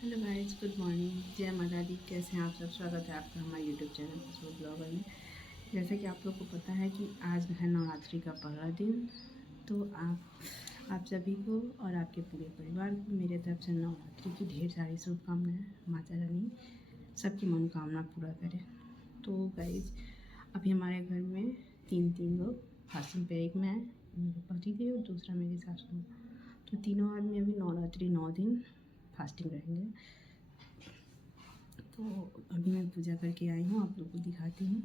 Hello guys, good morning. जय माता दी। कैसे हैं आप सब? स्वागत है आपका हमारे यूट्यूब चैनल खुशबू ब्लॉगर में। जैसे कि आप लोग को पता है कि आज है नवरात्रि का पहला दिन। तो आप सभी को और आपके पूरे परिवार को मेरे तरफ से नवरात्रि की ढेर सारी शुभकामनाएं। माता रानी सबकी मनोकामना पूरा करे। तो गाइस, अभी हमारे घर में तीन तीन लोग फास्टिंग पे। एक मैं, मेरे पति देव और दूसरा मेरी सासू माँ। तो तीनों आदमी अभी नवरात्रि 9 दिन फास्टिंग रहेंगे। तो अभी मैं पूजा करके आई हूँ, आप लोग को दिखाती हूँ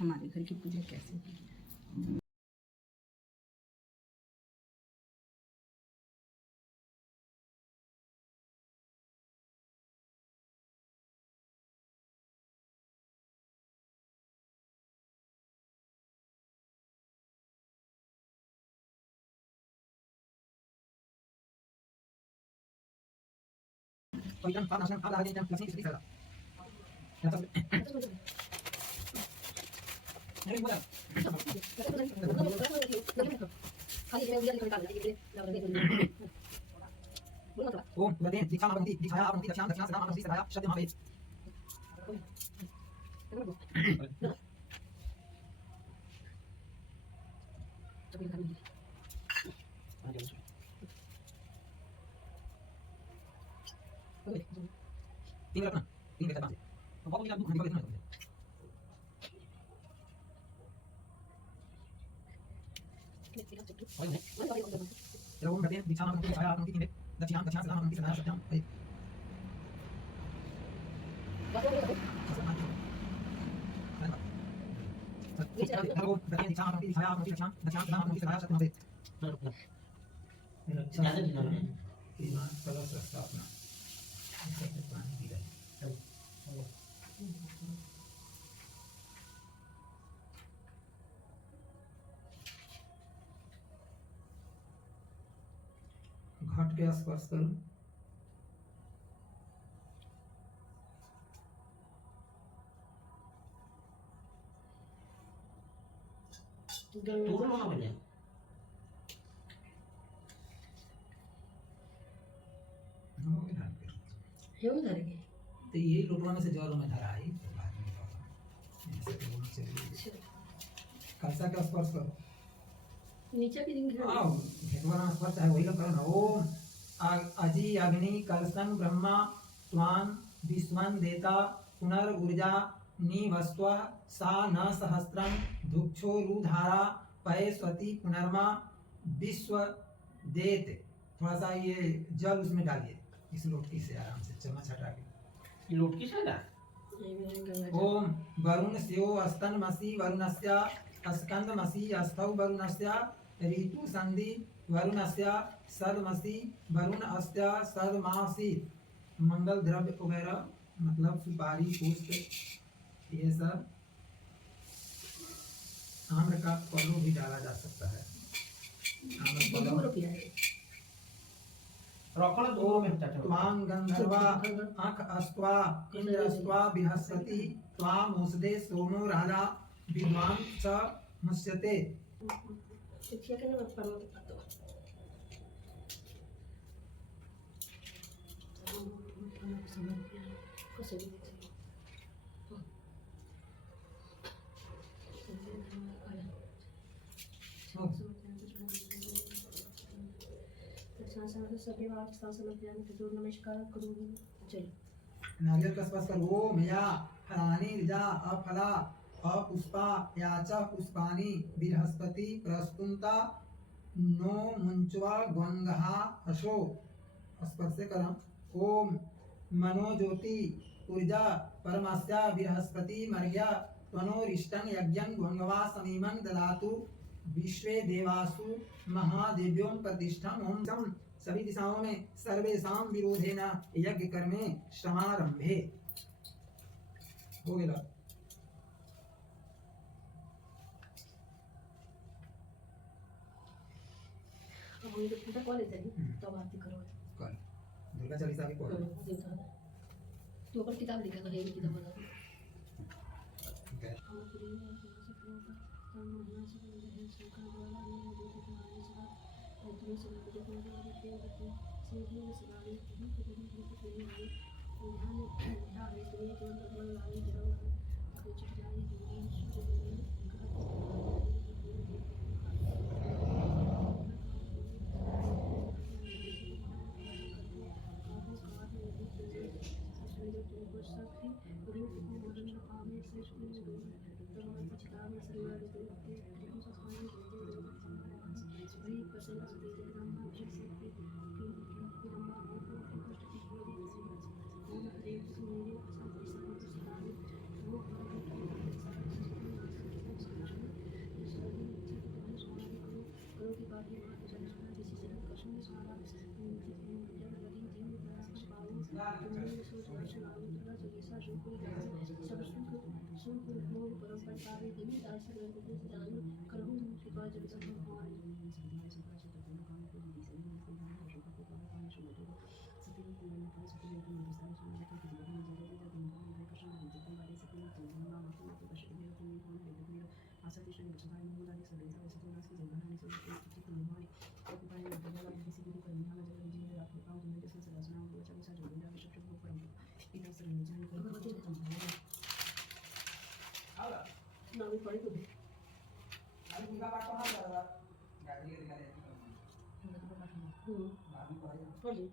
हमारे घर की पूजा कैसे की। ओम वदे दीक्षा मावन्ति दीक्षाया आवन्ति दक्षां दक्षां सदा मावन्ति सदाया शब्द मावे तीन रखना तीन लेकर पांच तो बहुत भी आप देखना है ओम वदे दीक्षा मावन्ति दीक्षाया आवन्ति तीन दक्षां दक्षां सदा मावन्ति सदाया शब्द मावे ओम वदे दीक्षा मावन्ति दीक्षाया आवन्ति दक्षां दक्षां सदा मावन्ति सदाया शब्द मावे कलश स्थापना पानी पी रहे घाट के आसपास करो turun mana banyak? क्यों करेंगे? तो यही लोटवा में से जल में धरा है तो बाद में ऐसे तो वो चलिए कलसा के स्पर्श करो नीचे भी दिन आओ भगवान स्पर्श है वही करो ना ओम अजि अग्नि कलसं ब्रह्मा त्वां विश्वं देता पुनर्ऊर्जा निवस्व सा न सहस्त्रं धुक्षोरुधारा पय स्वति पुनर्मा विश्व देत। थोड़ा सा ये जल उसमें डालिए इस लोटकी से आराम से चम्मच हटा के लोटकी से ना ओम वरुण स्यो अस्तनमसि वरुणस्य अस्कंदमसि अस्थौ वरुणस्य ऋतु संधि वरुणस्य सदमसि वरुण अस्य सदमासि। मंगल द्रव्य वगैरह मतलब सुपारी पुष्प ये सब आम्र का पल्लू भी डाला जा सकता है। आम्र पल्लू रखना दो में त्वां गंधर्वा अख अस्त्वा इंद्रस्त्वा बृहस्पति त्वां मुसदे सोमो राजा विद्वान च मुष्यते। नारियल का स्पर्श करो ओम या फलानि रिजा अफला अपुष्पा या च पुष्पानि बृहस्पति प्रस्तुंता नो मुंचवा ग्वंगहा अशो स्पर्श करम ओम मनोज्योति ऊर्जा परमस्या बृहस्पति मर्या त्वनोरिष्टं यज्ञं ग्वंगवा समीमं ददातु विश्वे देवासु महादेव्यों प्रतिष्ठम ओम सम सभी दिशाओं में सर्वेषां विरोधेन यज्ञ कर्मे समारंभे। हो गया अब ये पूजा कॉलेज है तब आरती करो कल दुर्गा चालीसा भी पढ़ो तो ऊपर किताब लिखा है ये किताब बता ठीक है नामी पड़ी तो भी पढ़ी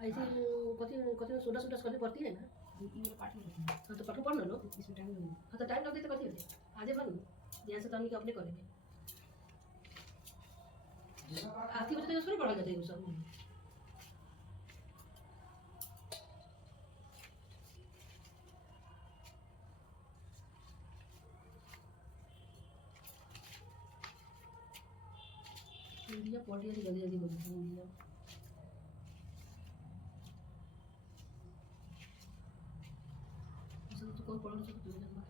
ऐसे कथी कथी सोडा सोडा करनी पड़ती है ना। ये पाठ में होता है, हाँ तो पढ़ो पढ़ लो इसमें टाइम लगेगा। हाँ तो टाइम लगती तो कथी होते आजे बन जैसे तो हम अपने करेंगे आती बजे तक थोड़ी पढ़ा जाते हैं सब। इंडिया पढ़ लिया जल्दी जल्दी बोल इंडिया सब तो कौन पढ़ नहीं सकते नमस्कार।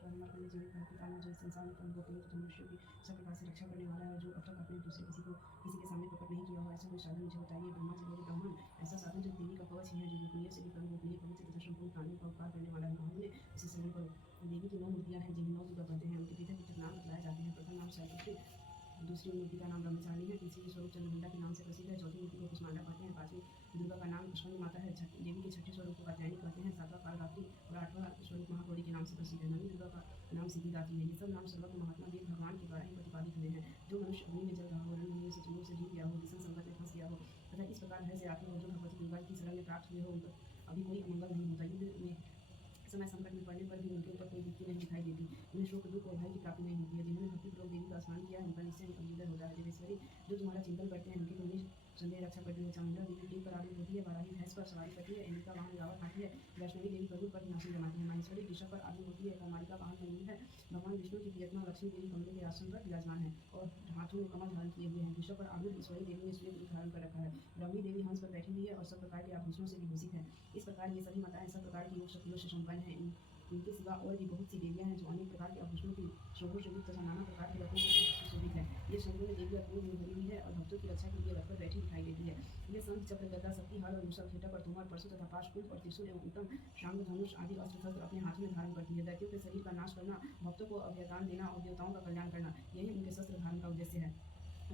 हमारे पहले जीवन का पिता जो इस संसार में उत्पन्न होते हैं तो मनुष्य की सब प्रकार से रक्षा करने वाला है, जो अब तक अपने दूसरे किसी के सामने प्रकट नहीं किया हुआ। ऐसा कोई साधन मुझे बताइए। ब्रह्मा से बोले ब्राह्मण, ऐसा साधन जो देवी का कवच है, जो गोपनीय से भी गोपनीय पवित्र तथा संपूर्ण प्राणियों का उपकार करने वाला है। ब्राह्मण ने इसे श्रवण करो। देवी की 9 मूर्तियाँ हैं जिन्हें 9 दुर्गा कहते हैं। उनके पृथक पृथक नाम बतलाए जाते हैं। प्रथम नाम शैलपुत्री, दूसरी मूर्ति का नाम ब्रह्मचारिणी है, तीसरी के स्वरूप चंद्रमुंडा के नाम से प्रसिद्ध है, चौथी मूर्ति को कुष्मांडा कहते हैं, पांचवी दुर्गा का नाम स्कंद माता है, देवी के छठे स्वरूप को कात्यायनी कहते हैं, सातवां कालरात्रि और 8वां स्वरूप महागौरी के नाम से प्रसिद्ध है। नवीं दुर्गा का नाम सिद्धिदात्री है। ये सब नाम सर्वज्ञ महात्मा वेद भगवान के द्वारा ही प्रतिपादित हुए हैं। जो मनुष्य अग्नि में जल रहा हो, रणभूमि में सचमुख से डूब गया हो, विषम संकट में फंस गया हो तथा इस प्रकार भय से आखिर जो भगवती दुर्गा की शरण में प्राप्त हुए हो, उन पर अभी कोई अमंगल नहीं होता। युद्ध में समय संकट में पड़ने पर भी उनके ऊपर कोई विपत्ति नहीं दिखाई देती। उन्हें शोक दुख और भय की प्राप्ति नहीं होती है। जिन्होंने भक्तिपूर्वक देवी का स्मरण किया है उनका निश्चय विजय होता है। देवेश्वरी, जो तुम्हारा चिंतन करते हैं उनकी तुमने संदेह रक्षा करती है। चामुंडा देवी टीम पर आरूढ़ होती है, वाराही भैंस पर सवारी करती है, इंद्रिका वाहन गावत हाथी है, वैष्णवी देवी गरुड़ पर नासिक जमाती है, माहेश्वरी ऋषभ पर आरूढ़ होती है, कौमारिका वाहन मयूर है, भगवान विष्णु की प्रियतमा लक्ष्मी देवी कमले के आसन पर विराजमान है और हाथों में कमल धारण किए हुए हैं। ऋषभ पर आरूढ़ ईश्वरी देवी ने श्वेत रूप धारण कर रखा है। ब्रह्मी देवी हंस पर बैठी हुई है और सब प्रकार के आभूषणों से विभूषित है। इस प्रकार ये सभी माताएं सब प्रकार की योग शक्तियों से संपन्न है। इनके सिवा और भी बहुत सी देवियां हैं जो अनेक प्रकार के आभूषणों की शोभा शोभित तथा नाना प्रकार के रत्नों से सुशोभित है। ये संपूर्ण देवी अपनी में भरी हुई है और भक्तों की रक्षा के लिए रथ पर बैठी दिखाई देती है। ये शंख चक्र गदा शक्ति हार और मुसल खेटा पर तोमर परशु तथा पाश कुंभ और त्रिशूल एवं उत्तम शांग धनुष आदि अस्त्र शस्त्र अपने हाथों में धारण करती है। दैत्यों के शरीर का नाश करना, भक्तों को अभयदान देना और देवताओं का कल्याण करना, यही उनके शस्त्र धारण का उद्देश्य है।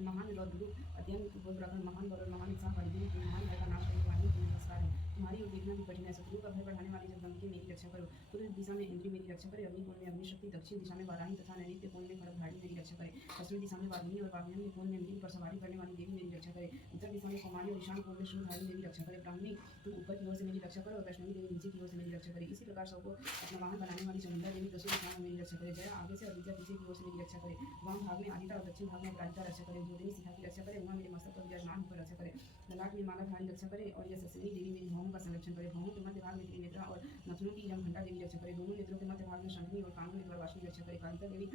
महान रौद्र रूप अत्यंत प्रखर महान गौरव महान उत्साह वाली देवी की महान भय का नाश करने वाली की नमस्कार है। तुम्हारी और देखना भी कठिन है। शत्रु का भय बढ़ाने वाली जगदम्बिके मेरी रक्षा करो। पूर्व दिशा में इंद्री मेरी रक्षा करे, अग्नि कोण में अग्निशक्ति, दक्षिण दिशा में वाराही तथा नैऋत्य कोण में खड़गधारी मेरी रक्षा करे, पश्चिमी दिशा में वाग्मी और वाग्यन के कोण में मील पर सवारी करने वाली देवी मेरी रक्षा करे, उत्तर दिशा में कौमारी और ईशान कोण में शूलधारी मेरी रक्षा करे, ब्राह्मणी तुम ऊपर की ओर से मेरी रक्षा करो और वैष्णवी देवी नीचे की ओर से मेरी रक्षा करे। इसी प्रकार सबको अपना वाहन बनाने वाली चामुंडा देवी दसों दिशाओं में मेरी रक्षा करे। जया आगे से और विद्या पीछे की ओर से मेरी रक्षा करे, वाम भाग में आदिता और दक्षिण भाग में अपराजिता रक्षा करे, जोधनी शिखा की रक्षा करे, उमा मेरे मस्तक पर विराजमान होकर रक्षा करे, ललाट में मालाधारी रक्षा करे और यशस्विनी देवी मेरी भौहों का संरक्षण करे, भौहों के मध्य भाग में त्रिनेत्रा और नथनों की जमघंटा देवी रक्षा करे, दोनों नेत्रों के मध्य भाग में शंखनी और कानों में द्वारवासिनी रक्षा करे, कालिका देवी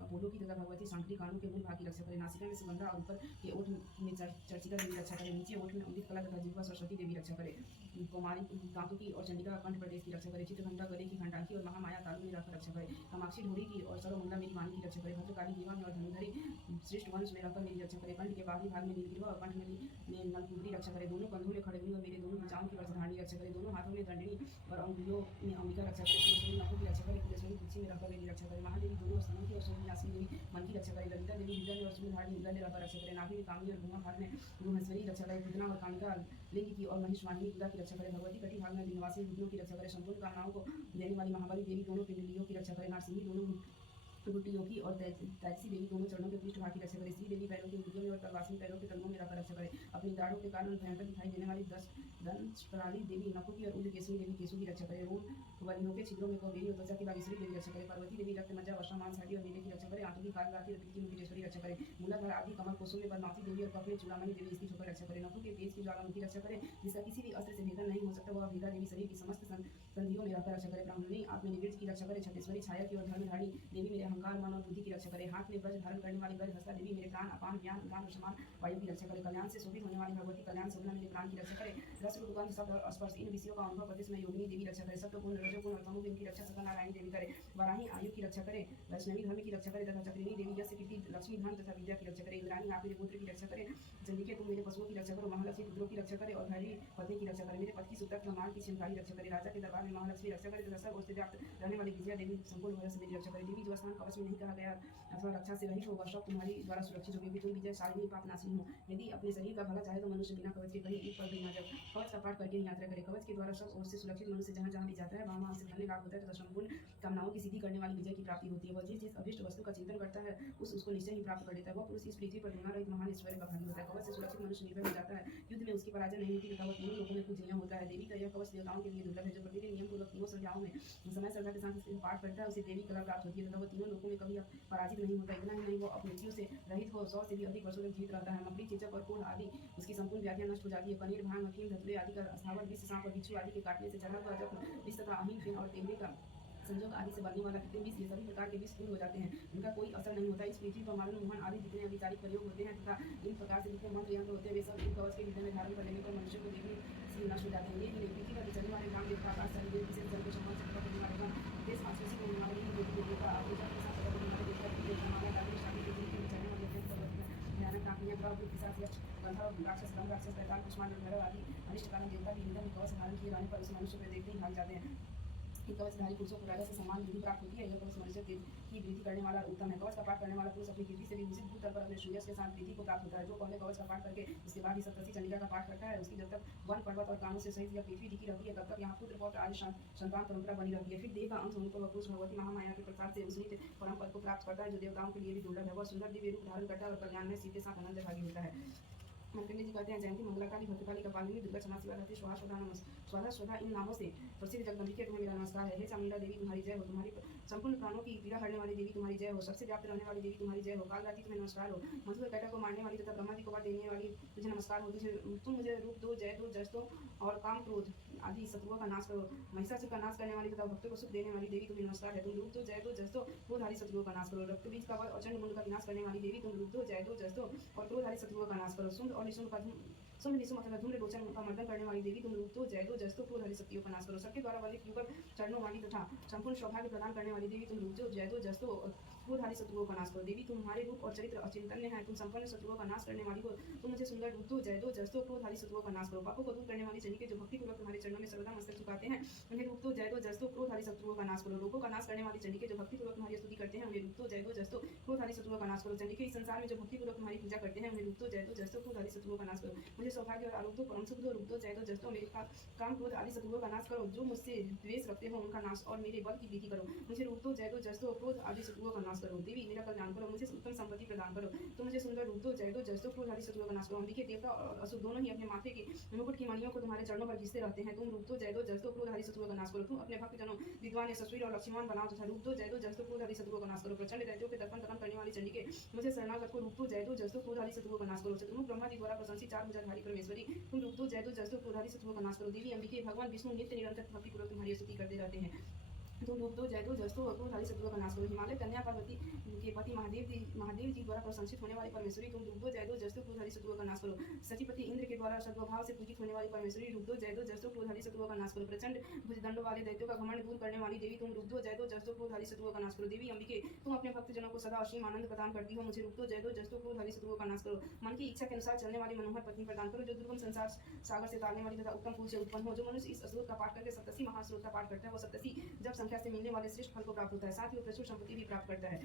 कपोलों की तथा भगवती शंखनी कानों के मूल भाग की रक्षा करे, नासिका में सुगंधा और ऊपर के ओठ में चर्चिका देवी रक्षा करे। नीचे ओठ में अमृत कला तथा जिह्वा सरस्वती देवी रक्षा करे। कुमारी कांतु की और चंडिका का कंठ प्रदेश की रक्षा करे। चित्रघंटा गले की घंटांकी और महामाया तालु में रखकर रक्षा करे। कामाक्षी ढोरी की और सर्वमंगला मेरी वाणी की रक्षा करे। भद्रकाली जीवा में और धनुधरी श्रेष्ठ वंश में रखकर मेरी रक्षा करे। कंठ के बाहरी भाग में नीलगिरिवा और कंठ में नलकुबरी रक्षा करे। दोनों कंधों में खड़गनी और मेरे दोनों भुजाओं की वज्रधारणी रक्षा करे। दोनों हाथों में दंडनी और अंगुलियों में अंबिका रक्षा करे। सुरेश्वरी नाथों की रक्षा करे। कुलेश्वरी कुर्सी में रखकर मेरी रक्षा करे। महादेवी दोनों स्तनों की और सोमनासिनी देवी मन की रक्षा करे। ललिता देवी हृदय में और सूर्यधारी हृदय में रखकर रक्षा करे। नाभि में कामनी और गुहा भाग में गुहेश्वरी रक्षा करे। पूतना और कामिका लिंग की और महिषवाहिनी पूजा की रक्षा करे। भगवती कटी भाग में निवासी विष्णु की रक्षा करे। संपूर्ण कामनाओं को देने वाली महाबली देवी दोनों पिंडलियों की रक्षा करे। नारसिंही दोनों गुटियों की और तैसी देवी दोनों चरणों के पृष्ठ भाग की रक्षा करे। श्री देवी पैरों के गुटियों में और तलवासिनी पैरों के तलवों में रखकर रक्षा करे। अपनी दाढ़ों के कारण भयंकर दिखाई देने वाली 10 दंश प्रणाली देवी नखों की और उल्केशनी देवी केशों की रक्षा करे। रोम वलियों के छिद्रों में कौबेरी और त्वचा की बागेश्वरी देवी रक्षा करे। पार्वती देवी रक्त मज्जा वर्षा मांसाहारी और मेले की रक्षा करे। आंतों की कालरात्रि और की मुंडेश्वरी रक्षा करे। मूलाधार आदि कमल कोशों में पद्मावती देवी और कफ में चूड़ामणि देवी इसकी होकर रक्षा करे। नखों के तेज की ज्वालामुखी रक्षा करे। जिसका किसी भी अस्त्र से भेदन नहीं हो सकता वह भेदा देवी शरीर की समस्त संधियों में रहकर रक्षा करे। ब्राह्मणी आत्मनिर्वृत्त की रक्षा करे। छत्तीसवरी छाया की और धर्मधारी देवी मेरे अहंकार मन और बुद्धि की रक्षा करे। हाथ में ब्रज धारण करने वाली ब्रज हस्ता देवी मेरे प्राण अपान ज्ञान उदान और समान वायु की रक्षा करे। कल्याण से शोभित होने वाली भगवती कल्याण सपना मेरे प्राण की रक्षा करे। रस रूप गंध शब्द और स्पर्श इन विषयों का अनुभव करते समय योगिनी देवी रक्षा करे। सत्वगुण रजोगुण और तमोगुण की रक्षा सत्यनारायणी देवी करे। वाराही आयु की रक्षा करे। वैष्णवी धर्म की रक्षा करे तथा चक्रिणी देवी यश कीर्ति लक्ष्मी धन तथा विद्या की रक्षा करे। इंद्राणी आप मेरे पुत्र की रक्षा करे। चंडिके तुम मेरे पशुओं की रक्षा करो। महालक्ष्मी पुत्रों की रक्षा करे और भैरवी पत्नी की रक्षा करे। मेरे पति की सुतक प्रमाण की छिनकारी रक्षा करे। राजा के दरबार में महालक्ष्मी रक्षा करे तथा सर्व ओर से व्याप्त रहने वाली विजया देवी संपूर्ण भय से मेरी रक्षा करे। देवी जो स्थान कवच में नहीं कहा गया अथवा रक्षा से रहित होगा सब तुम्हारी द्वारा सुरक्षित होगी। तुम विजय शालिनी पाप नाशिनी हो। यदि अपने शरीर का भला चाहे तो मनुष्य बिना कवच के कहीं एक पर भी न जाए। कवच का पाठ करके ही यात्रा करे। कवच के द्वारा सब ओर से सुरक्षित मनुष्य जहाँ जहाँ भी जाता है वहाँ से धन्य लाभ होता है तथा संपूर्ण कामनाओं की सिद्धि करने वाली विजय की प्राप्ति होती है। वह जिस अभिष्ट वस्तु का चिंतन करता है उसको निश्चय ही प्राप्त कर लेता है। वह पुरुष इस पृथ्वी पर गुना रहित महान ऐश्वर्य का भागी होता है। कवच से सुरक्षित मनुष्य निर्भय हो जाता है। युद्ध में उसकी पराजय नहीं होती तथा वह तीनों लोगों में पूजनीय होता है। देवी का यह कवच देवताओं के लिए दुर्लभ है। जो प्रतिदिन नियम पूर्वक तीनों संध्याओं में समय श्रद्धा के साथ पाठ करता है उसे देवी कला प्राप्त होती है तथा वह तीनों लोगों में कभी पराजित नहीं होता। इतना ही नहीं वह मृत्यु से रहित हो 100 से भी अधिक वर्षों तक जीवित रहता है। मकड़ी चेचक और कोढ़ आदि उसकी संपूर्ण व्याधियां नष्ट हो जाती है। पनीर भांग अफीम धतुरे आदि का स्थावर विष सांप और बिच्छू आदि के काटने से चढ़ा हुआ जख्म विष तथा अहीन फिन और तेंदुए का संजोग आदि से बनने वाला कृत्रिम विष ये सभी प्रकार के विष दूर हो जाते हैं। उनका कोई असर नहीं होता। इस पृथ्वी पर मालन मोहन आदि जितने अभिचारिक प्रयोग होते हैं तथा इन प्रकार से जितने मंत्र यंत्र होते हैं वे सब इन कवच के हृदय में धारण कर लेने पर मनुष्य को देखने से नष्ट हो जाते हैं। ये पृथ्वी पर चलने वाले ग्राम देवता आकाश चाली देव किसी जल को सम्मान से करने वाले ग्राम देश आश्वासित होने वाले देवता आपूजा के साथ करने वाले देवता हमारा कार्य शादी के दिन के चलने वाले भयानक कांपियां ग्रह पिशाच यक्ष गंधर्व राक्षस गंध राक्षस पैताल कुष्मांड भैरव आदि अनिष्ट कारण देवता भी हृदय में कवच धारण किए रहने पर उस मनुष्य को देखते ही भाग जाते हैं। कवचधारी पुरुषों को राजा से सम्मान विधि प्राप्त होती है। यह कवच मनुष्य की वृद्धि करने वाला उत्तम है। कवच का पाठ करने वाला पुरुष अपनी कीर्ति से भी उचित भूतल पर अपने सूर्य के साथ वृद्धि को प्राप्त होता है। जो पहले कवच का पाठ करके उसके बाद ही सप्तशती चंडिका का पाठ करता है उसकी जब तक वन पर्वत और कानों से सहित यह पृथ्वी टिकी रहती है तब तक यहाँ पुत्र पौत्र आदि संतान परंपरा बनी रहती है। फिर देह का अंत होने पर वह पुरुष भगवती महामाया के प्रसाद से उस नित्य परम पद को प्राप्त करता है जो देवताओं के लिए भी दुर्लभ है। वह सुंदर दिव्य रूप धारण करता है और कल्याण में शिव के साथ आनंद भागी होता है। मार्कंडेय जी कहते हैं जयंती मंगलाकाली भद्रकाली कपालिनी दुर्गा क्षमा शिवा धरती स्वाहा स्वधा इन नामों से प्रसिद्ध जगदम्बिके तुम्हें मेरा नमस्कार है। हे चामुंडा देवी तुम्हारी जय हो। तुम्हारी संपूर्ण प्राणों की पीड़ा हरने वाली देवी तुम्हारी जय हो। सबसे व्याप्त रहने वाली देवी तुम्हारी जय हो। काल रात्रि तुम्हें नमस्कार हो। मधु के कैटक को मारने वाली तथा ब्रह्मा जी को वर देने वाली तुझे नमस्कार हो। तुम मुझे रूप दो जय दो जस दो और काम क्रोध आदि शत्रुओं का नाश करो। महिषासुर का नाश करने वाली तथा भक्तों को सुख देने वाली देवी तुम्हें नमस्कार है। तुम रूप दो जय दो जस दो क्रोधारी शत्रुओं का नाश करो। रक्त बीज का वध और चंड मुंड का विनाश करने वाली देवी तुम रूप दो जय दो जस दो और क्रोधारी शत्रुओं का नाश करो। सुंद और निशुंभ का सुंद निशुंभ अथवा धूम्र लोचन का मर्दन करने वाली देवी तुम रूप दो जय दो जस दो क्रोधारी शक्तियों का नाश करो। सबके द्वारा वर्णित युगल चरणों वाली तथा संपूर्ण सौभाग्य प्रदान करने वाली देवी तुम रूप दो जय दो जस दो क्रोधारी शत्रुओं का नाश करो। देवी तुम्हारे रूप और चरित्र अचिंतन्य है। तुम संपन्न शत्रुओं का नाश करने वाली हो। तुम मुझे सुंदर रूप दो जय दो जस दो क्रोधारी शत्रुओं का नाश करो। पापों को दूर करने वाली चंडिके जो भक्तिपूर्वक तुम्हारे चरणों में सर्वदा मस्तक झुकाते हैं उन्हें रूप दो जय दो जस दो क्रोधारी शत्रुओं का नाश करो। रोगों का नाश करने वाली चंडिके जो भक्तिपूर्वक तुम्हारी स्तुति करते हैं उन्हें रूप दो जय दो जस दो क्रोधारी शत्रुओं का नाश करो। चंडिके इस संसार में जो भक्तिपूर्वक तुम्हारी पूजा करते हैं उन्हें रूप दो जय दो जस दो क्रोधारी शत्रुओं का नाश करो। मुझे सौभाग्य और आरोग्य परम सुख दो रूप दो जय दो जस दो। मेरे काम क्रोध आदि शत्रुओं का नाश करो। जो मुझसे द्वेष रखते हो उनका नाश और मेरे बल की वृद्धि करो। मुझे रूप दो जय दो जस दो क्रोध आदि शत्रुओं का नाश करो। देवी मेरा कल्याण करो। मुझे उत्तम संपत्ति प्रदान करो। तो मुझे सुंदर रूप दो जय दो जस दो क्रोध आदि शत्रुओं का नाश करो। अंबिके देवता और असुर दोनों ही अपने माथे की मुकुट की मणियों को तुम्हारे चरणों पर घिसते रहते हैं। तुम रूप दो जय दो जस दो क्रोध आदि शत्रुओं का नाश करो। तुम अपने भक्त जनों विद्वान यशस्वी और लक्ष्मण बनाओ तथा रूप दो जय दो जस दो क्रोध आदि शत्रुओं का नाश करो। प्रचंड दैत्यों के दर्पण तर्पण करने वाली चंडिके मुझे शरणागत को रूप दो जय दो जस दो क्रोध आदि शत्रुओं का नाश करो। चतुर्मुख ब्रह्मा जी द्वारा प्रशंसित चार भुजाधारी परमेश्वरी तुम रूप दो जय दो जस दो क्रोध आदि शत्रुओं का नाश करो। देवी अंबिके भगवान विष्णु नित्य निरंतर भक्तिपूर्वक तुम्हारी स्तुति करते रहते हैं। तुम डूब दो जय दो जस्तो अक्रोधधारी शत्रुओं का नाश करो। हिमालय कन्या पार्वती के पति महादेव जी द्वारा प्रशंसित होने वाली परमेश्वरी तुम डूब दो जय दो जस्तो क्रोधधारी शत्रुओं का नाश करो। सतीपति इंद्र के द्वारा सद्भाव से पूजित होने वाली परमेश्वरी डूब दो जय दो जस्तो क्रोधधारी शत्रुओं का नाश करो। प्रचंड भुजदंडों वाले दैत्यों का घमंड दूर करने वाली देवी तुम डूब दो जय दो जस्तो क्रोधधारी शत्रुओं का नाश करो। देवी अंबिके तुम अपने भक्तजनों को सदा असीम आनंद प्रदान करती हो, मुझे डूब दो जय दो जस्तो क्रोधधारी शत्रुओं का नाश करो। मन की इच्छा के अनुसार चलने वाली मनोहर पत्नी प्रदान करो, जो दुर्गम संसार सागर से तारने वाली तथा उत्तम फूल से उत्पन्न हो। जो मनुष्य इस स्रोत का पाठ करके सप्तसी महास्रोत का पाठ करता है, वो सप्तसी जब संख्या से मिलने वाले श्रेष्ठ फल को प्राप्त होता है, साथ ही वो प्रचुर संपत्ति भी प्राप्त करता है।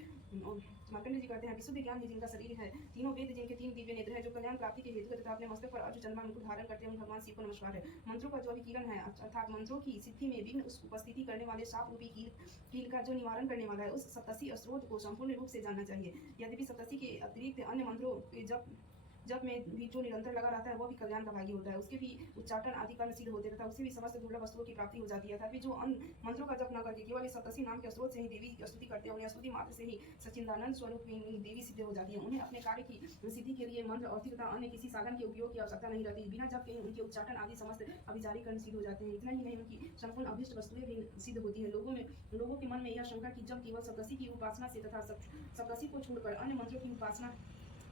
मार्कंडेय जी कहते हैं, विशुद्ध ज्ञान ही जिनका शरीर है, तीनों वेद जिनके तीन दिव्य नेत्र है, जो कल्याण प्राप्ति के हेतु तथा अपने मस्तक पर अर्जुन चंद्रमा मुकुट धारण करते हैं, उन भगवान शिव को नमस्कार है। मंत्रों का जो अभिकीर्ण है अर्थात मंत्रों की सिद्धि में विघ्न उपस्थिति करने वाले साप रूपी कील का जो निवारण करने वाला है, उस सप्तसी स्रोत को संपूर्ण रूप से जानना चाहिए। यद्यपि सप्तसी के अतिरिक्त अन्य मंत्रों के जब में भी जो निरंतर लगा रहता है वह भी कल्याण का भागी होता है, उसके भी उच्चाटन आदि कर्म सिद्ध होते तथा उससे भी समस्त दुर्लभ वस्तुओं की प्राप्ति हो जाती है। तभी जो अन्य मंत्रों का जप न करके केवल इस सप्तसी नाम के स्रोत से ही देवी की स्तुति करते हैं, उन्हें स्तुति मात्र से ही सच्चिदानंद स्वरूप देवी सिद्ध हो जाती है। उन्हें अपने कार्य की सिद्धि के लिए मंत्र और तथा अन्य किसी साधन के उपयोग की आवश्यकता नहीं रहती। बिना जप के उनके उच्चाटन आदि समस्त अभिचारी कर्म सिद्ध हो जाते हैं। इतना ही नहीं, उनकी संपूर्ण अभिष्ट वस्तुएं भी सिद्ध होती है। लोगों के मन में यह शंका कि जब केवल सप्तसी की उपासना से तथा सप्तसी को छोड़कर अन्य मंत्रों की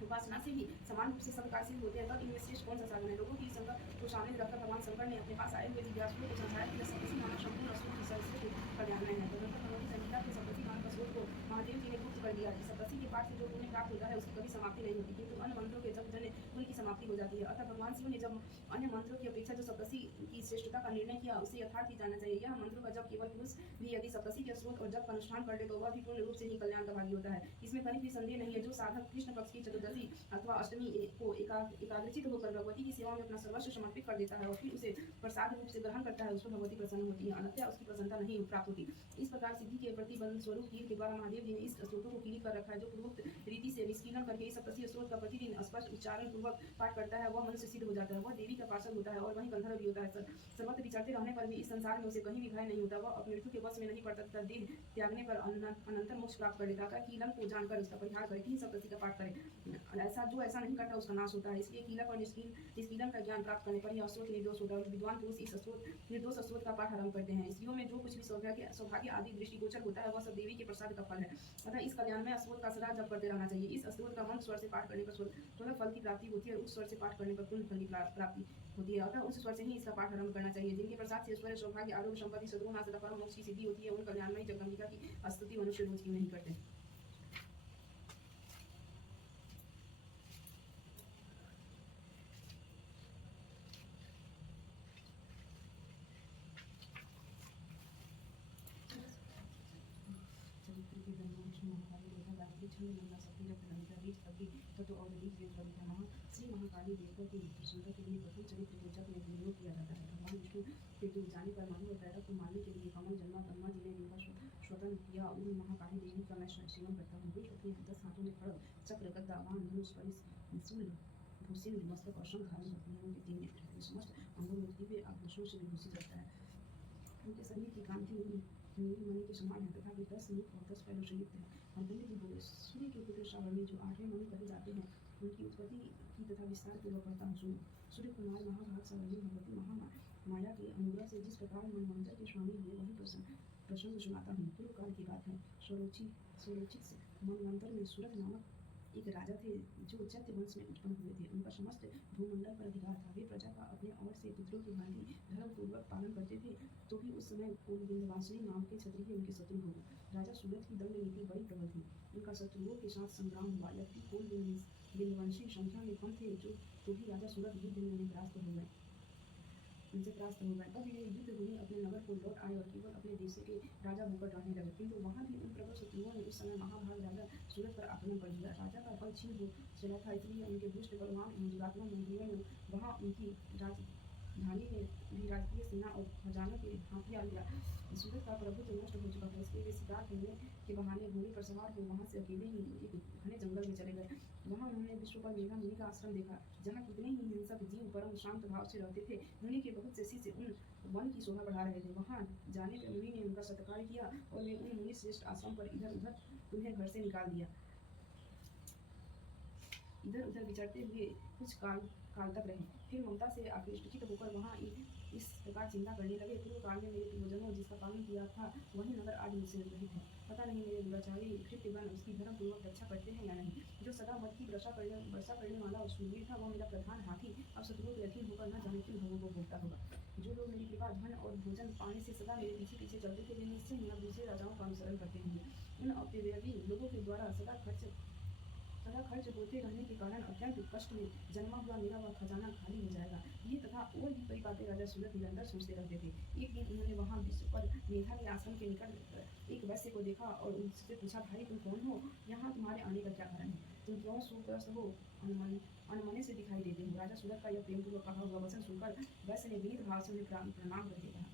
उपासना से भी समान रूप से सब कार्य सिद्ध होते हैं, तब इनमें श्रेष्ठ कौन सा साधन है। लोगों की शंका को सामने रखकर भगवान शंकर ने अपने पास आए हुए जिज्ञासुओं को समझाया कि सप्तसी नामक संपूर्ण असुरों की सर्वश्रेष्ठ कल्याण है। तदनंतर भगवती संगीता के सप्तसी नामक असुर को महादेव जी ने गुप्त कर दिया। इस सप्तसी के पाठ से जो पुण्य प्राप्त होता है उसकी कभी समाप्ति नहीं होती, किंतु अन्य मंत्रों के जप जन्य पुण्य की समाप्ति हो जाती है। अतः भगवान शिव ने जब अन्य मंत्रों की अपेक्षा जो सप्तसी की श्रेष्ठता का निर्णय किया, उसे यथार्थ ही जानना चाहिए। यह मंत्रों का जप केवल पुरुष भी यदि सप्तसी के स्रोत और जप का अनुष्ठान कर ले तो वह भी पूर्ण रूप से ही कल्याण का भागी होता है। इसमें कहीं भी संदेह नहीं है। जो साधक कृष्ण पक्ष की चतुर्दशी अथवा अष्टमी को एकाग्रचित होकर भगवती की सेवा में अपना सर्वस्व समर्पित कर देता है और फिर उसे प्रसाद रूप से ग्रहण करता है, उस पर भगवती प्रसन्न होती है, अन्यथा उसकी प्रसन्नता नहीं प्राप्त होती। इस प्रकार सिद्धि के प्रतिबंध स्वरूप कील के द्वारा महादेव जी ने इस स्रोतों को कीलित कर रखा है। जो पूर्वोक्त रीति से निष्कीलन करके इस सप्तसी स्रोत का प्रतिदिन स्पष्ट उच्चारण पूर्वक पाठ करता है, वह मनुष्य सिद्ध हो जाता है, वह देवी का पार्षद होता है और वहीं गंधर्व भी होता है। सर्वत्र विचरते रहने पर भी इस संसार में उसे कहीं भी भय नहीं होता, वह अपनी मृत्यु के वश में नहीं पड़ता तथा देह त्यागने पर अनंतर मोक्ष प्राप्त कर लेता है। कीलन को जानकर उसका परिहार करे, तीन सप्तसी का पाठ करे। ऐसा नहीं करता उसका नाश होता है। इसलिए कीलक और निष्कीलन का ज्ञान प्राप्त करने पर यह स्रोत निर्दोष होता है और विद्वान पुरुष इस निर्दोष स्रोत का पाठ आरंभ करते हैं। स्त्रियों में जो कुछ भी सौभाग्य आदि दृष्टिगोचर होता है वह सब देवी के प्रसाद का फल है। अतः इस कल्याण में स्रोत का सदा जप करते रहना चाहिए। इस स्रोत का मंत्र स्वर से पाठ करने पर स्वतः फल की प्राप्ति होती है और उस स्वर से पाठ करने पर पूर्ण फल की प्राप्ति होती है। अतः उस स्वर से ही इसका पाठ आरंभ करना चाहिए। जिनके प्रसाद से ऐश्वर्य सौभाग्य आरोग्य संपत्ति शत्रुनाश तथा परम मोक्ष की सिद्धि होती है, उन कल्याणमयी जगदम्बिका की स्तुति मनुष्य रोज क्यों नहीं करते। श्री महाकाली देवता की प्रसन्नता के लिए प्रथम चरित्र के जप में विनियोग किया जाता है। भगवान विष्णु के डूब जाने पर मानव भैरव को मारने के लिए कमल जन्मा ब्रह्मा जी ने जिनका स्वतन किया, उन महाकाली देवी का मैं सेवन करता हूँ। वे अपने 10 हाथों में खड़ग चक्र गदा बाण धनुष परिशूल भूषण मस्तक और शंख धारण करती है। उनके 3 नेत्र हैं, समस्त अंगों में दिव्य आभूषणों से विभूषित रहता है। उनके शरीर की कांति मणि के समान है तथा वे 10 मुख और 10 पैरों से युक्त है। और पंडित जी बोले, सूर्य के पुत्र श्रावणी जो 8वें मणि कहे जाते हैं, उनकी उत्पत्ति की तथा विस्तार पूर्वक कहता हूँ सुनो। सूर्य कुमार महाभाग श्रावणी भगवती महामाया के अनुग्रह से जिस प्रकार मनवंतर के स्वामी हुए वही प्रसंग सुनाता हूँ। पूर्व काल की बात है। स्वरोचित मनवंतर में सूरत नामक एक राजा थे जो चैत्य वंश में उत्पन्न हुए थे। उनका समस्त भूमंडल पर अधिकार था। वे प्रजा का अपने और से पुत्रों की भांति धर्मपूर्वक पालन करते थे। तो भी उस समय विंध्यवासिनी नाम के क्षत्रिय उनके शत्रु हो गए। राजा सूरत की दंड नीति बड़ी प्रबल थी। उनका शत्रुओं के साथ संग्राम हुआ। यद्यपि कोल विंध्यवंशी संख्या में कम थे, तो भी राजा सूरत युद्ध में उनसे परास्त हो गए। तब वे युद्ध भूमि अपने नगर को लौट आए और केवल अपने देश के राजा होकर रहने लगे। किंतु वहाँ भी उन प्रबल शत्रुओं ने उस समय महाभाग राजा सूरत पर आक्रमण कर दिया। राजा का बल छीन हो चला था, इसलिए उनके दुष्ट बलवान दुरात्मा मंत्रियों ने वहाँ उनकी राजधानी में भी राजकीय सेना और खजाना के हाथ आ लिया। सूरत का प्रभुत्व नष्ट हो चुका था, इसलिए वे शिकार करने के बहाने घोड़े पर सवार हो वहाँ से अकेले ही एक घने जंगल में चले गए। वहाँ उन्होंने विश्व पर मेघा मुनि का आश्रम देखा, जहाँ कितने ही हिंसक जीव परम शांत भाव से रहते थे। मुनि के बहुत से शिष्य उन वन की शोभा बढ़ा रहे थे। वहाँ जाने पर मुनि ने उनका सत्कार किया और वे उन मुनि श्रेष्ठ आश्रम पर इधर उधर उन्हें घर से निकाल दिया। इधर उधर विचरते हुए कुछ काल तक रहे। फिर ममता से आकृष्टित होकर वहाँ इस प्रकार चिंता करने लगे, पूर्व काल में मेरे पूर्वजों जिसका पालन किया था वही नगर आज मुझसे रहित है। पता नहीं मेरे दुराचारी कृत्यगण उसकी धर्मपूर्वक रक्षा करते हैं या नहीं। जो सदा मत की वर्षा करने वाला और शूरवीर था, वह मेरा प्रधान हाथी अब शत्रुओं के अधीन होकर न जाने किन भोगों को भोगता होगा। जो लोग मेरी कृपा, धन और भोजन पाने से सदा मेरे पीछे पीछे चलते थे, वे निश्चय ही अब दूसरे राजाओं का अनुसरण करते होंगे। उन अपव्ययी लोगों के द्वारा सदा खर्च होते रहने के कारण अत्यंत कष्ट में जन्मा हुआ मेरा वह खजाना खाली हो जाएगा। ये तथा और भी कई बातें राजा सूरत निरंतर सोचते रहते थे। एक दिन उन्होंने वहाँ विश्व पर मेधा के आश्रम के निकट एक वैश्य को देखा और उससे पूछा, भाई तुम कौन हो? यहाँ तुम्हारे आने का क्या कारण है? तुम क्यों शोकग्रस्त हो, अनमने से दिखाई देते हो? राजा सूरत का यह प्रेमपूर्वक कहा हुआ वचन सुनकर वैश्य ने विनीत भाव से उन्हें प्रणाम करके कहा,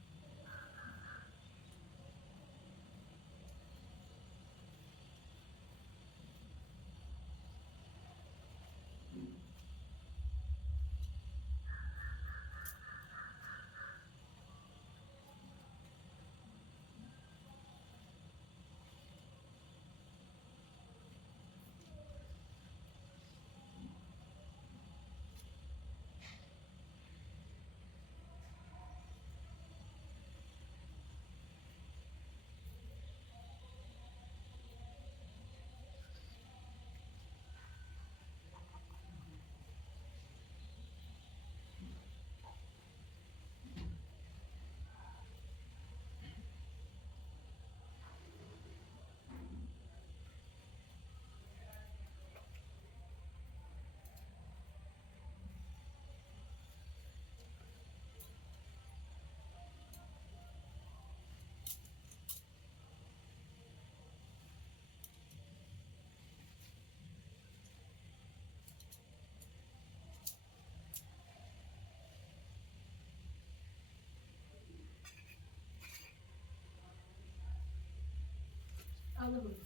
आगे बोलो।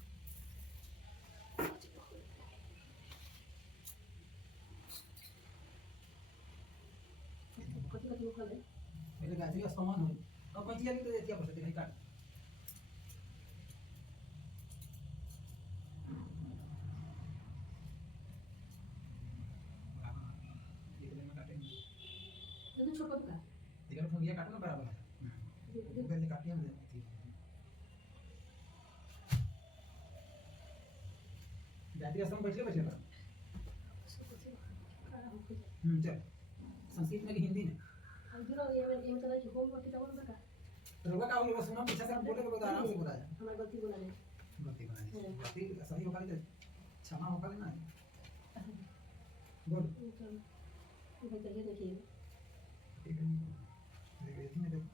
कति कति उखाले पहले गाजरी का सामान हो अब कोई चीज तो देती है बस दिखाई काट ये में काटे लेकिन छोटा का देखो तो ये काटना बराबर है पहले काटिए हम देती गाजरी का सामान बच गया चल संस्कृत में कि हिंदी में इधर ये मतलब कि होम वर्क किताब में का तो होगा का होगा बस सुना पीछे से आप बोले तो आराम से बोला जाए हमारी गलती बोला नहीं गलती सही होगा तो क्षमा होगा ना बोल ये चाहिए देखिए ठीक है देखिए इसमें देखो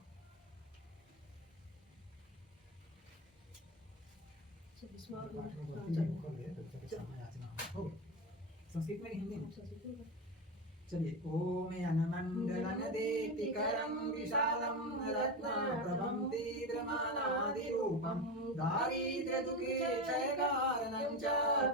सब स्मार्ट संस्कृत में हिंदी में चलिए ओम यनमंडलं दीप्तिकरं विशालं रत्नप्रभं तीव्रमानादिरूपं दारिद्र्यदुःखे क्षयकारणं च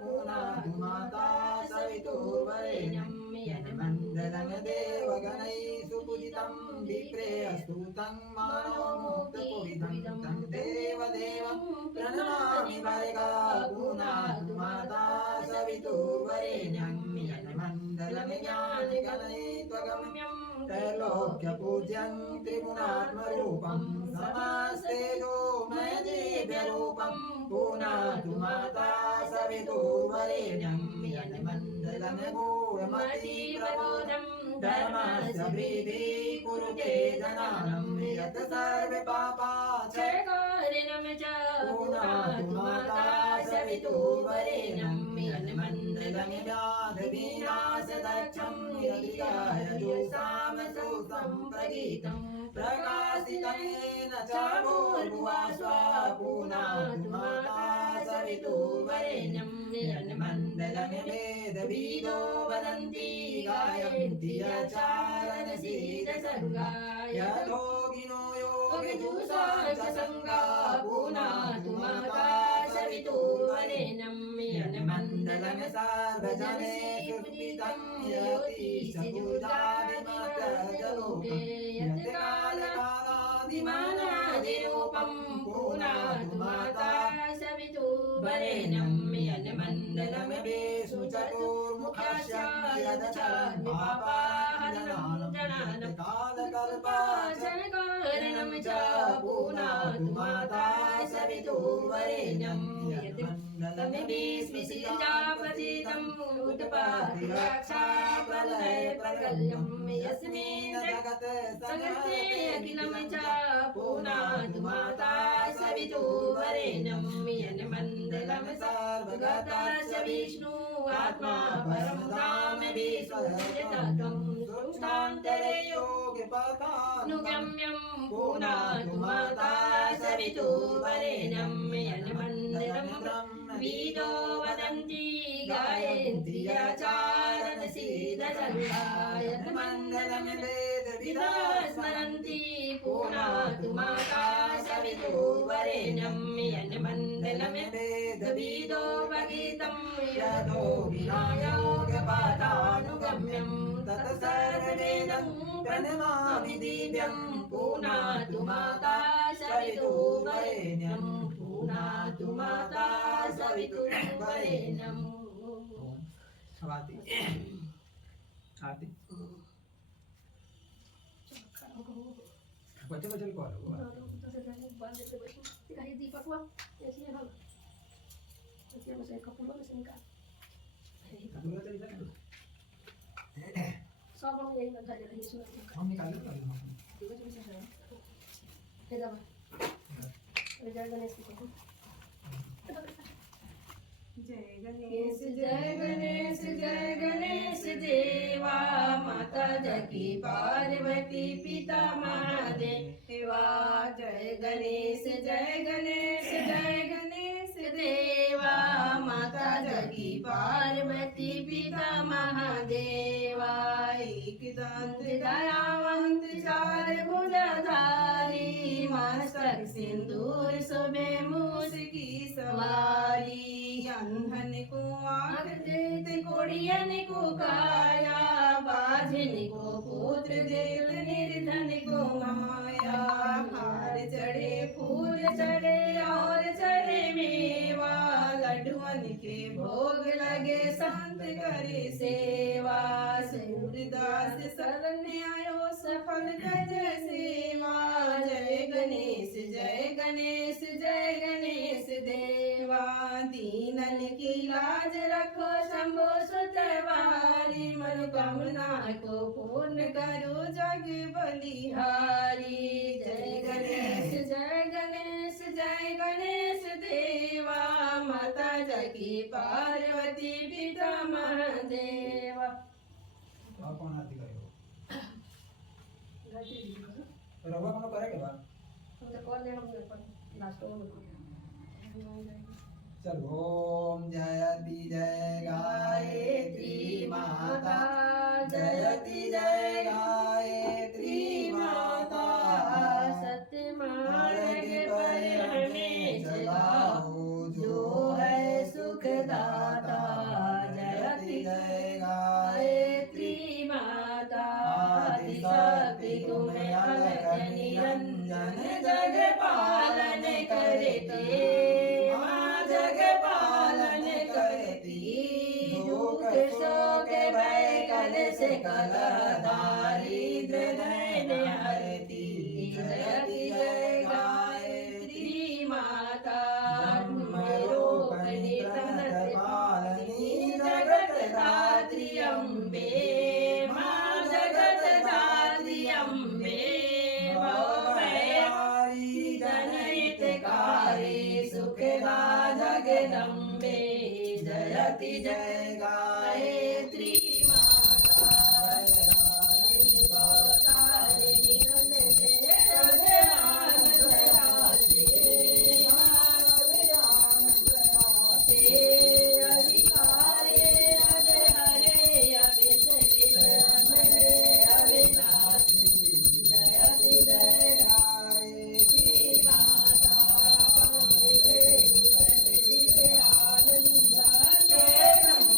पुनातु माता सवितुर्वरेण्यं यनमंडलं देवगणैः सुपूजितं विप्रेऽस्तु तं मानो मुक्तकोविदं तं देवदेवं प्रणमामि भर्गा पुनातु माता सवितुर्वरेण्यं यनमंडलं ज्ञानगणैत्वगम्यं त्रैलोक्यपूज्यं त्रिगुणात्मरूपं समस्तेजोमयदिव्यरूपं पुनातु माता सवितुर्वरेण्यं यन्मण्डलं गूढमतिप्रबोधं धर्मस्य वृद्धिः कुरुते जनानं यत् सर्वे पापा क्षयकारिणं च पुनातु माता सवितुर्वरेण्यं यन्मण्डलं व्याधिविनाशदक्षं यद्रिकायजुषामसु सम्प्रगीतं प्रकाशितेन च भूर्भुवस्वा पुनातु माता सवितुर्वरेण्यं यन्मण्डलं वेदविदो वदन्ति गायन्ति यचारणशीलसङ्गा यतोगिनो योगिजुषा च सङ्गा पुनातु माता सवितुर्वरेण्यं यन्मण्डलं सर्वजनेषु स्थितं यतीशपूजादिमात्रजलोके यत् कालकालादिमानादिरूपं पुनातु माता सवितुर्वरेण्यं यन्मण्डलं वेषु चतुर्मुखस्य दक्षामि पापाहरणं जनानं कृपाचरणं च पुनातु माता सवितुर्वरेण्यं यद्यमभिस्मृतिजापतितम् उत्पाति रक्षाबलैर्प्रगल्यं यस्मिन् जगते अखिलं च पुनातु माता सवितुर्वरेण्यं यन्मण्डलं सर्वगतस्य विष्णु आत्मा परं धाम विश्वजततं सुष्ठान्तरे योगिपथानुगम्यं पुनातु माता सवितुर्वरेण्यं यन्मण्डलं वेदो वदन्ति गायन्ति यन्मण्डलं वेदविदा स्मरन्ति पुनातु माता सवितुर्वरेण्यं यन्मण्डलं वेदविदो वगितं यतो विनायोगपादानुगम्यं तत्सर्ववेदं प्रणमामि दिव्यं पुनातु माता सवितुर्वरेण्यं पुनातु माता सवितुर्वरेण्यम्। अब आरती आरती बच्चे बच्चे को दीपक हुआ ऐसे ही हम ऐसे मसे कपूर में से निकाल सब लोग यही बंधा रहे हैं इसमें हम निकाल लेंगे ये दबा जय गणेश की जय गणेश जय गणेश जय गणेश देवा माता जगी पार्वती पिता महादेवा जय गणेश जय गणेश जय गणेश देवा माता जगी पार्वती पिता महादेवा एक दंत दयावंत चार भुजधारी मस्तक सिंदूर शोभे मूस की सवारी अंधन को आँख देते कोड़ियन को काया बाझन को पुत्र देत निर्धन को माया हार चढ़े फूल चढ़े और चढ़े मेवा लड्डुअन के भोग लगे संत करे सेवा सूरदास शरण आयो सफल गज सेवा जय गणेश जय गणेश जय गणेश देवा दीनन की लाज रखो शंभो सुतवारी मनोकामना को पूर्ण करो जग बलिहारी जय गणेश जय गणेश जय गणेश देवा माता जगी पार्वती पिता महादेवा। और कौन आरती करेगा रवा कौन करेगा बा चल ओम जयति जय गायत्री माता जयति जय गायत्री माता सत्य मार्ग पर हमें चलाओ जो है सुखदाता जयति जय गायत्री माता आदिशक्ति तुम्हें अलग निरंजन जग पालन करते जग पालन करती दुख शोक भय कल से कल दारिद्र दैन हरती जयति जय गायत्री माता रोपणी प्रणत पालनी जगत धात्री अम्बे माँ जगत धात्री अम्बे जनहितकारी सुखदा जगदम्बे जयति जय गायत्री माता तारिणी अधिकारे अद हरे अभिषेक अविनाशी जयति जय गायत्री माता आनंद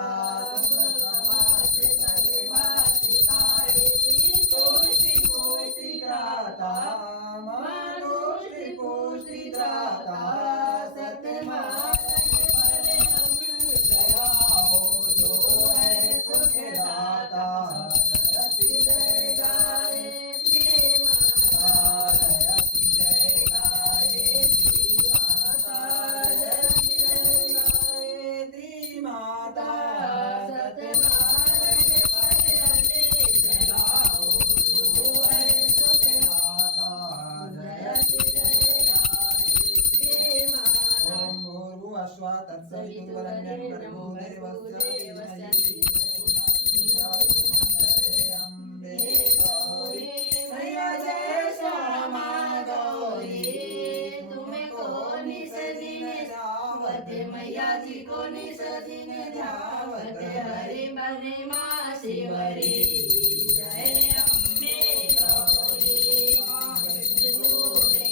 समासे सर्वासी काळे तुष्टि पुष्टि त्राता तुष्टि पुष्टि त्राता सतमार्ग पर हम चलाओ जो है सुख दाता जयति जय गायत्री माता जयति जय गायत्री माता जयति जय गायत्री माता सतमार्ग पर हमें चलाओ जो है सुख दाता जयति जय गायत्री माता ओम भूर्भुवः स्वः तत्सवितुर्वरेण्यं भर्गो देवस्य धीमहि अम्बे गौरी मैया जय श्यामा गौरी तुमको निस दिन ध्यावत मैया जी को निस दिन ध्यावत हरि मरि माँ शिवरी जय अम्बे गौरी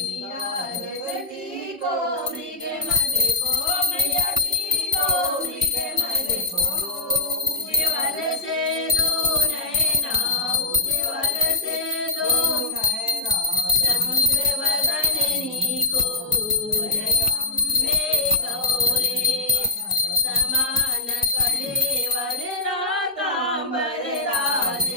विहारती को मृग मद को मैया जी को मृग मद को उज्ज्वल से दूर नैना उज्ज्वल से दूर नैना चंद्र वदनी को जय अम्बे गौरी समान कलेवर रातांबर राज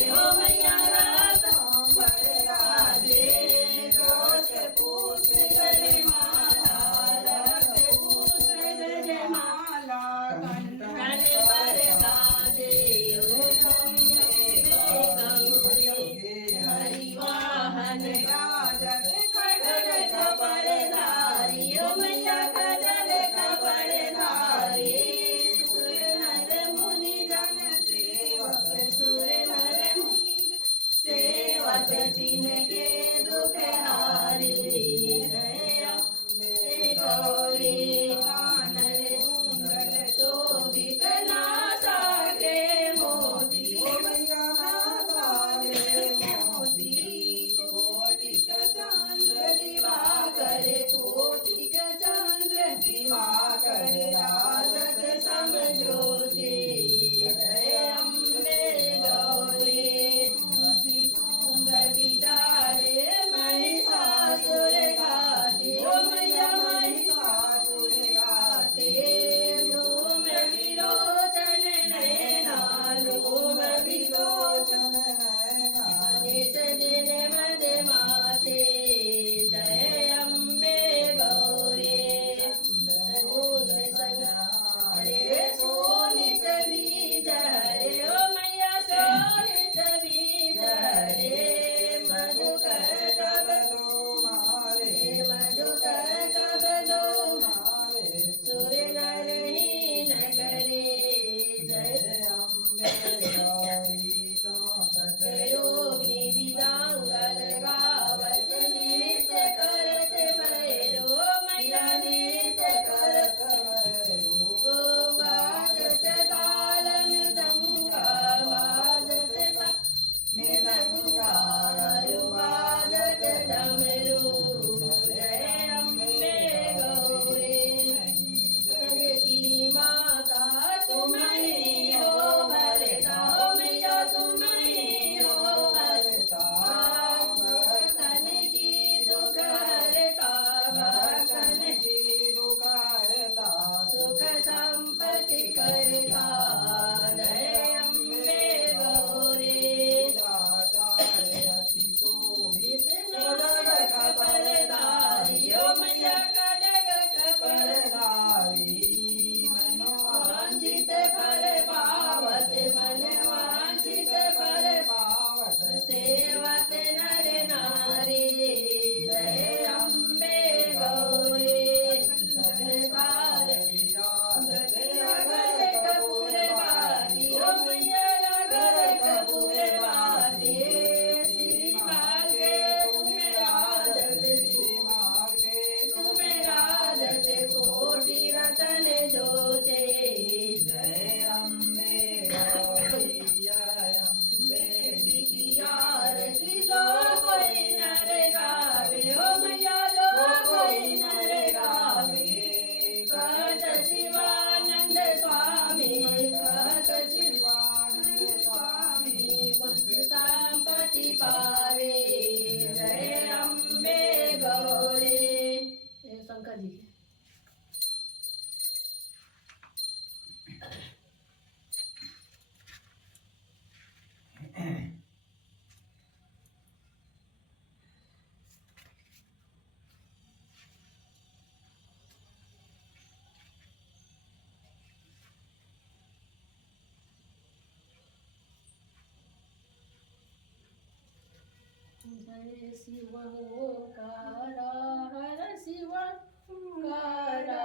जय शिव ओंकारा हर शिव ओंकारा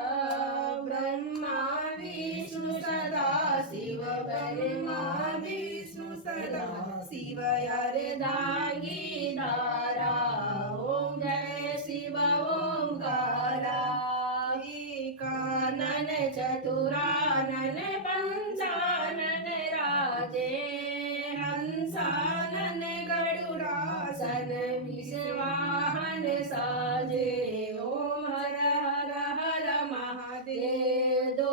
ब्रह्मा विष्णु सदा शिव ब्रह्मा विष्णु सदा शिव अर्धांगी धारा ओम जय शिव ओंकारा एकानन चतुरानन पंचानन राजे हंसानन गरुड़ासन विषवाहन साजे ओम हर हर हर महादेव दो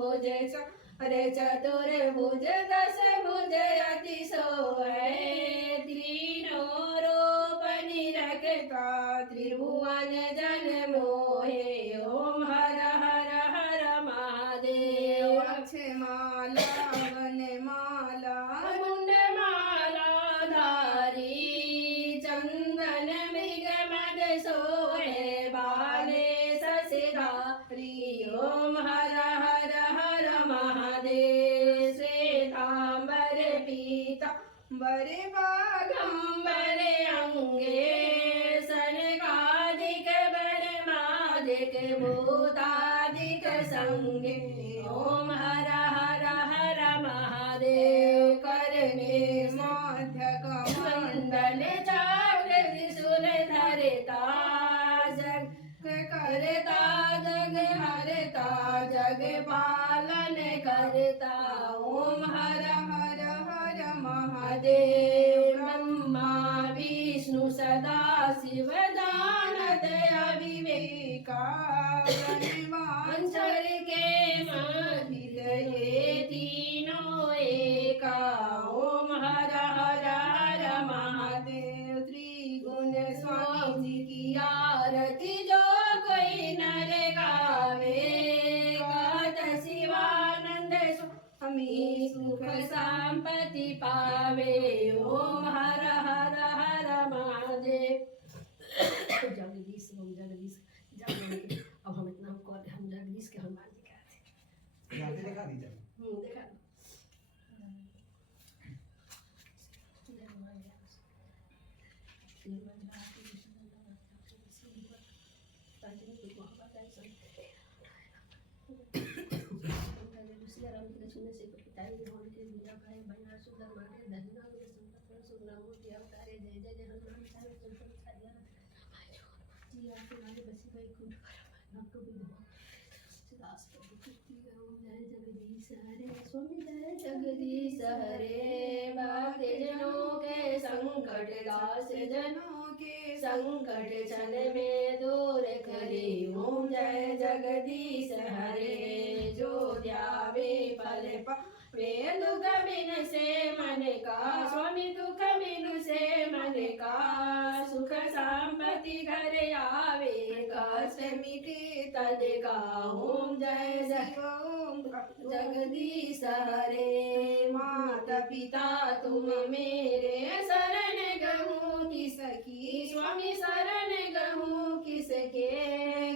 भुज हरे चतुर्भुज दस भुज अति सोहे तीनों रूप निरखता त्रिभुवन जन मोहे ओम हर हर हर महादेव अक्षमाला वनमाला मुंडमाला धारी चंदन मृग मद सोहे बाले ससिधारी ओम हर हर हर महादेव श्वेतांबर पीतांबर बाघंबर अंगे सनकादिक बर्मादिक भूतादिक संगे ओम हर हर हर महादेव करने मध्य कमंडल चाक्र त्रिशूल धरता जग करता जग हरता जग पालन करता ओम हर हर हर महादेव ब्रह्मा विष्णु सदा शिव दानत अविवेका अंतर के माधिर ये तीनों एका ओम हर हर हर महादेव त्रिगुण स्वामी जी की आरती जो कोई नर गावे गात शिवानंद स्वामी सुख संपत्ति पावे ओम हर हर हर महादेव जगदीश ओम जगदीश जगदीश अब हम इतना हम कर हम जगदीश के हनुमान जी का जाते देखा दीजिए देखा जगदीश हरे भक्त जनों के संकट दास जनों के संकट क्षण में दूर करे ओम जय जगदीश हरे जो ध्यावे फल पावे दुख बिन से मन का स्वामी दुख बिन से मन का सुख संपत्ति घर आवे कष्ट मिटे तद का ओम जय जय जगदीश हरे माता पिता तुम मेरे शरण गहूँ किसकी स्वामी शरण गहूँ किसके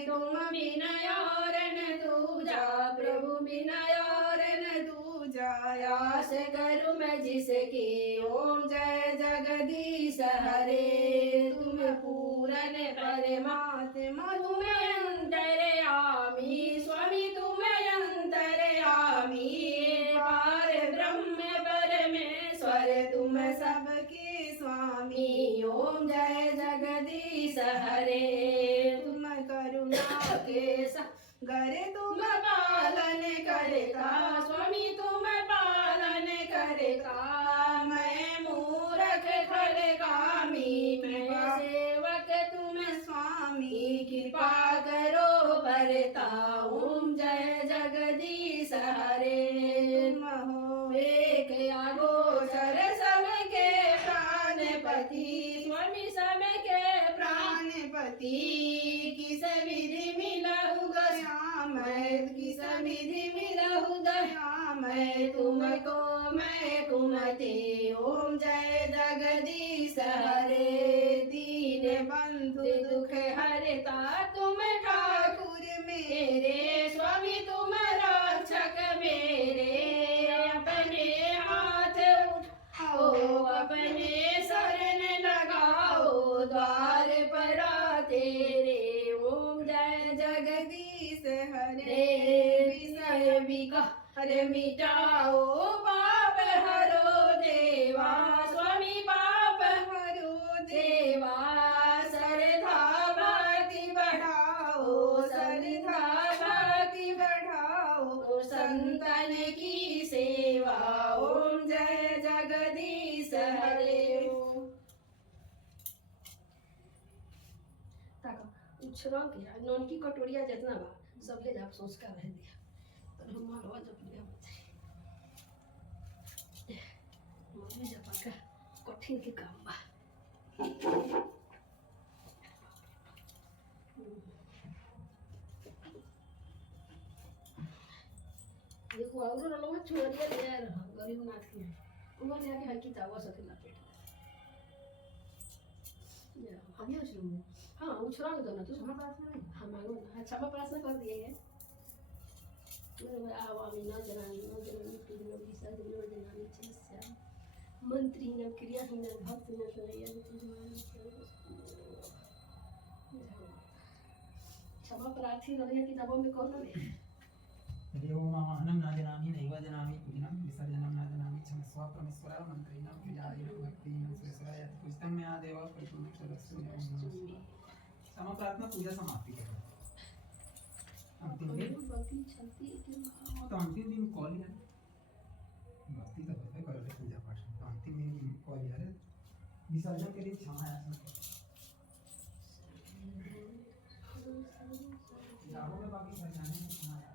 तुम बिना और न दूजा प्रभु बिना और न दूजा आस करूँ मैं जिसके ओम जय जगदीश हरे तुम पूरन परमात्मा तुम अंतर्यामी स्वामी तुम अंतर्यामी पार ब्रह्म परमेश्वर तुम सबके स्वामी ओम जय जगदीश हरे तुम करुणा के सागर तुम पालन करता स्वामी तुम पालन करता मैं मूर्ख खलकामी मैं सेवक तुम स्वामी कृपा करो भरता ओम जय जगदीश हरे तुम हो एक अगोचर सबके प्राणपति स्वामी सबके प्राणपति किस विधि मिलहु श्याम किस विधि मिलहु दयाम तुमको मैं कुमते ओम जय जगदीश हरे दीन बंधु दुख हरता तुम ठाकुर मेरे स्वामी तुम रक्षक मेरे अपने हाथ उठाओ अपने शरण लगाओ उछरा के नॉन की कटोरिया जितना बा सब ले जा सोच कर रह दिया तो हम मारवा जब लिया मम्मी जब का कठिन के काम बा देखो और लोग चोरिया ले रहा गरीब नाथ के वो ले के हल्की तावा सके लपेट दे हम ये शुरू हाँ उछरा दो ना तो क्षमा प्रार्थना नहीं हाँ मांगो ना क्षमा प्रार्थना कर दिए है आवामी न जनानी प्रिय विसर्जन जनानी चिकित्सा मंत्री न क्रियाहीन भक्त न सदैया क्षमा प्रार्थी रहे किताबों में कौन है हरिओमाहनं न जनामि नैव जनामि पूजनं विसर्जनं न जनामि क्षमस्व परमेश्वर मन्त्रिणां क्रियादीनां भक्तिनां सुरेश्वराय पूजितं मया देव परिपूर्णं सर्वस्व क्षमा प्रार्थना पूजा समाप्ति करो अंतिम दिन तो अंतिम दिन कॉल यार भक्ति तो होते करो पूजा पाठ तो अंतिम दिन कॉल यार विसर्जन के दिन क्षमा याचना जाओ में बाकी सजाने में क्षमा याचना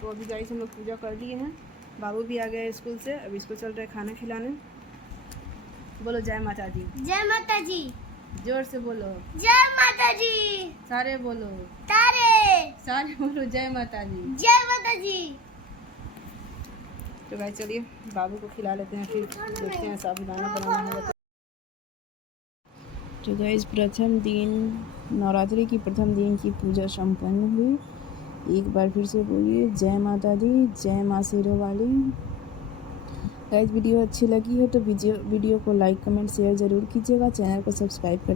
तो अभी गाइस हम लोग पूजा कर लिए हैं। बाबू भी आ गए स्कूल से, अब इसको चल रहे खाना खिलाने। बोलो जय माता दी। जय माता जी। जोर से बोलो जय माता जी। सारे बोलो सारे बोलो जय माता दी। जय माता जी। तो गाइस चलिए बाबू को खिला लेते हैं, फिर देखते हैं साबुदाना बनाना होगा। तो गाइस प्रथम दिन नवरात्रि की प्रथम दिन की पूजा संपन्न हुई। एक बार फिर से बोलिए जय माता दी, जय माँ शेरों वाली। गाइस वीडियो अच्छी लगी है तो वीडियो को लाइक कमेंट शेयर ज़रूर कीजिएगा। चैनल को सब्सक्राइब करना